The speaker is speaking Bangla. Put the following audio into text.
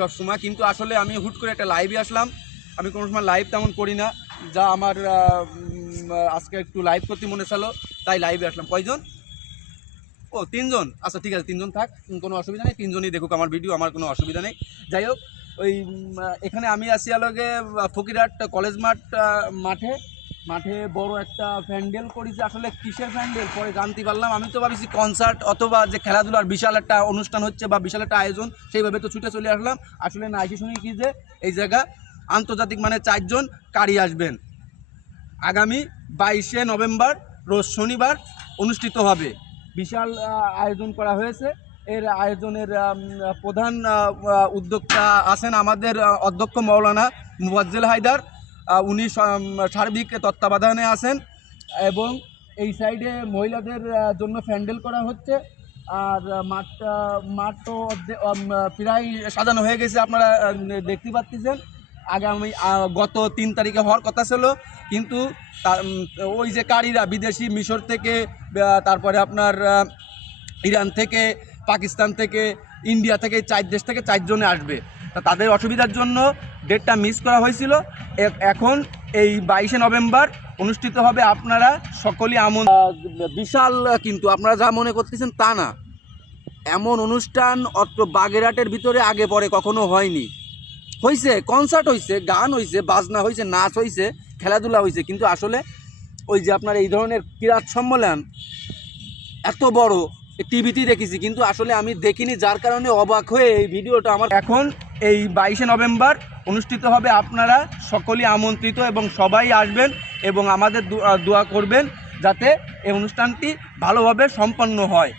সব সময়, কিন্তু আসলে আমি হুট করে একটা লাইভে আসলাম। আমি কোনো সময় লাইভ তেমন করি না। যা আমার আজকে একটু লাইভ করতে মনে চালো তাই লাইভে আসলাম। কয়জন? ও, তিনজন। আচ্ছা ঠিক আছে, তিনজন থাক, কোনো অসুবিধা নেই, তিনজনই দেখুক আমার ভিডিও আমার কোনো অসুবিধা নেই। যাই হোক, ওই এখানে আমি আসি আলোকে ফকিরহাট কলেজ মাঠ মাঠে। মাঠে বড় একটা প্যান্ডেল করেছে। আসলে কিসের প্যান্ডেল? পরে জানতে পারলাম। আমি তো ভাবছি কনসার্ট অথবা যে খেলাধুলার বিশাল একটা অনুষ্ঠান হচ্ছে বা বিশাল একটা আয়োজন, সেইভাবে তো ছুটে চলে আসলাম। আসলে না এসে শুনি কি যে, এই জায়গা আন্তর্জাতিক মানে চারজন কারি আসবেন। আগামী বাইশে নভেম্বর, রোজ শনিবার অনুষ্ঠিত হবে। বিশাল আয়োজন করা হয়েছে। এর আয়োজনের প্রধান উদ্যোক্তা আছেন আমাদের অধ্যক্ষ মৌলানা মুবাজ্জেল হায়দার। উনি সার্বিক তত্ত্বাবধানে আসেন এবং এই সাইডে মহিলাদের জন্য প্যান্ডেল করা হচ্ছে। আর মাঠটা মাঠ তো প্রায় সাজানো হয়ে গেছে, আপনারা দেখতে পাচ্ছেন। আগামী গত তিন তারিখে হওয়ার কথা ছিল, কিন্তু ওই যে কারীরা বিদেশি মিশর থেকে তারপরে আপনার ইরান থেকে, পাকিস্তান থেকে, ইন্ডিয়া থেকে, চার দেশ থেকে চারজনে আসবে। তা তাদের অসুবিধার জন্য ডেটটা মিস করা হয়েছিল। এখন এই বাইশে নভেম্বর অনুষ্ঠিত হবে আপনারা সকলেই আমন বিশাল কিন্তু আপনারা যা মনে করতেছেন তা না। এমন অনুষ্ঠান অত বাগেরহাটের ভিতরে আগে পরে কখনো হয়নি। হয়েছে কনসার্ট হয়েছে গান হয়েছে বাজনা হয়েছে নাচ হয়েছে খেলাধুলা হয়েছে কিন্তু আসলে ওই যে আপনার এই ধরনের ক্রীড়া সম্মেলন এত বড় টিভিতেই দেখেছি, কিন্তু আসলে আমি দেখিনি, যার কারণে অবাক হয়ে এই ভিডিওটা আমার এখন এই বাইশে নভেম্বর অনুষ্ঠিত হবে। আপনারা সকলেই আমন্ত্রিত এবং সবাই আসবেন এবং আমাদের দোয়া করবেন যাতে এই অনুষ্ঠানটি ভালোভাবে সম্পন্ন হয়।